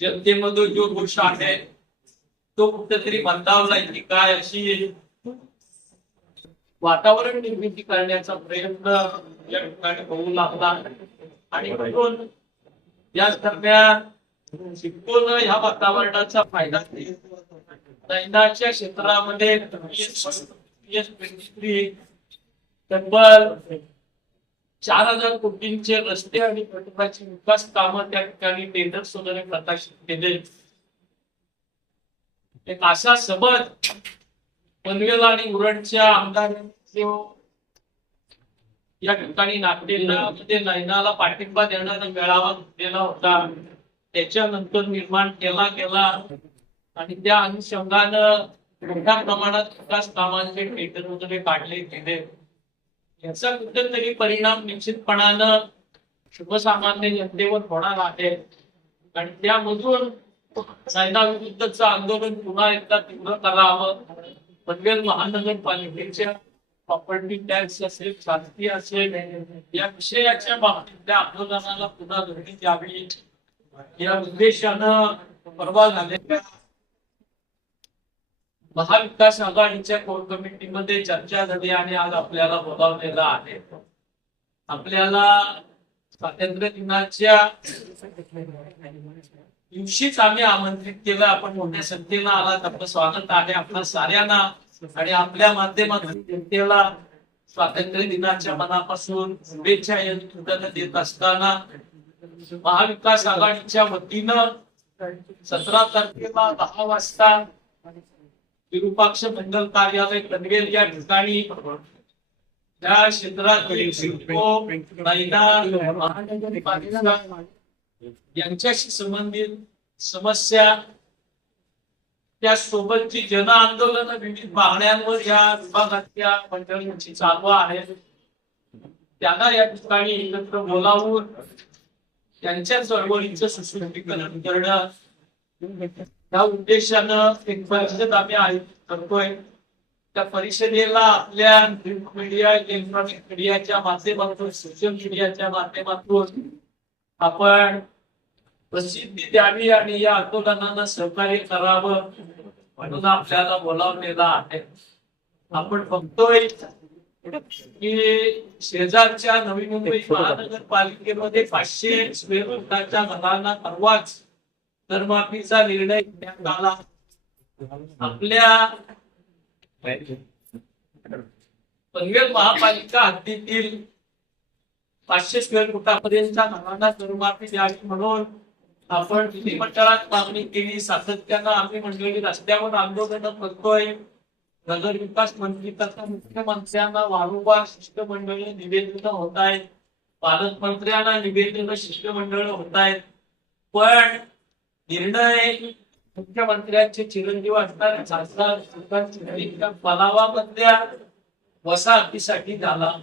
जनतेमधून जो गोष्ट आहे तो कुठेतरी मंदावलाय की काय अशी वातावरण निर्मिती करण्याचा प्रयत्न या ठिकाणी होऊ लागला. आणि म्हणून या दरम्यान शिकून ह्या वातावरणाचा फायदा घेत क्षेत्रामध्ये तब्बल चार हजार कोटींचे रस्ते आणि प्रकल्पाची विकास कामं त्या ठिकाणी टेंडर वगैरे प्रकाशित केले एक असा सबद पनवेल आणि उरणच्या आमदार या ठिकाणी नागरिकांमध्ये म्हणजे नयनाला पाठिंबा देणारा मेळावा घेतलेला होता. त्याच्यानंतर निर्माण केला गेला. आणि त्या अनुषंगानं मोठ्या प्रमाणात विकास कामांचे टेंडर वगैरे काढले गेले. याचा कुठेतरी परिणाम निश्चितपणानं सर्वसामान्य जनतेवर होणार आहे. आणि त्यामधून चायना विरुद्धच आंदोलन पुन्हा एकदा तीव्र करावं. पनवेल महानगरपालिकेच्या प्रॉपर्टी टॅक्स असेल शासकीय असेल या विषयाच्या बाबतीत त्या आंदोलनाला पुन्हा गती द्यावी. या उद्देशानं परवा झालेल्या महाविकास आघाडीच्या कोर कमिटीमध्ये चर्चा झाली आणि आज आपल्याला बोलावलेला आहे. आपल्याला स्वातंत्र्य दिनाच्या दिवशीच आम्ही आमंत्रित केलं आपण मोठ्या संख्येला आलात आपलं स्वागत आहे आपल्या साऱ्यांना आणि आपल्या माध्यमातून जनतेला स्वातंत्र्य दिनाच्या मनापासून शुभेच्छा या देत असताना महाविकास आघाडीच्या वतीनं सतरा तारखेला दहा वाजता विरूपाक्ष मंडल कार्यालय पनवेल या ठिकाणी त्या क्षेत्रातील शिल्पो यांच्याशी संबंधित समस्या त्या सोबतची जन आंदोलन विविध मागण्यांवर या विभागातल्या मंडळींची चालू आहेत. त्यांना या ठिकाणी एकत्र बोलावून त्यांच्या चळवळीचं सुशक्तीकरण करणं या उद्देशानं एक परिषद आम्ही आयोजित करतोय. त्या परिषदेला आपल्या प्रिंट मीडिया इलेक्ट्रॉनिक मीडियाच्या माध्यमातून सोशल मीडियाच्या माध्यमातून आपण प्रसिद्धी द्यावी आणि या आंदोलनाला सहकार्य करावं म्हणून आपल्याला बोलावलेला आहे. आपण बघतोय की शेजारच्या नवी मुंबई महानगरपालिकेमध्ये पाचशे स्क्वेअर फुटाच्या घरांना परवाच करमाफीचा निर्णय घेण्यात आला. आपल्या पनवेल महापालिका हद्दीतील पाचशे स्क्वेअर फुटापर्यंतच्या घरांना करमाफी द्यावी म्हणून आपण विधिमंडळात मागणी केली. सातत्यानं आम्ही मंडळी रस्त्यावर आंदोलन करतोय. नगर विकास मंत्री तथा मुख्यमंत्र्यांना वारंवार शिष्टमंडळ निवेदन होत आहेत. पालकमंत्र्यांना निवेदन शिष्टमंडळ होत आहेत. पण निर्णय मुख्यमंत्र्यांचे चिरंजीव असणारे खासदार सुलतान पलावामधल्या वसाहतीसाठी झाला.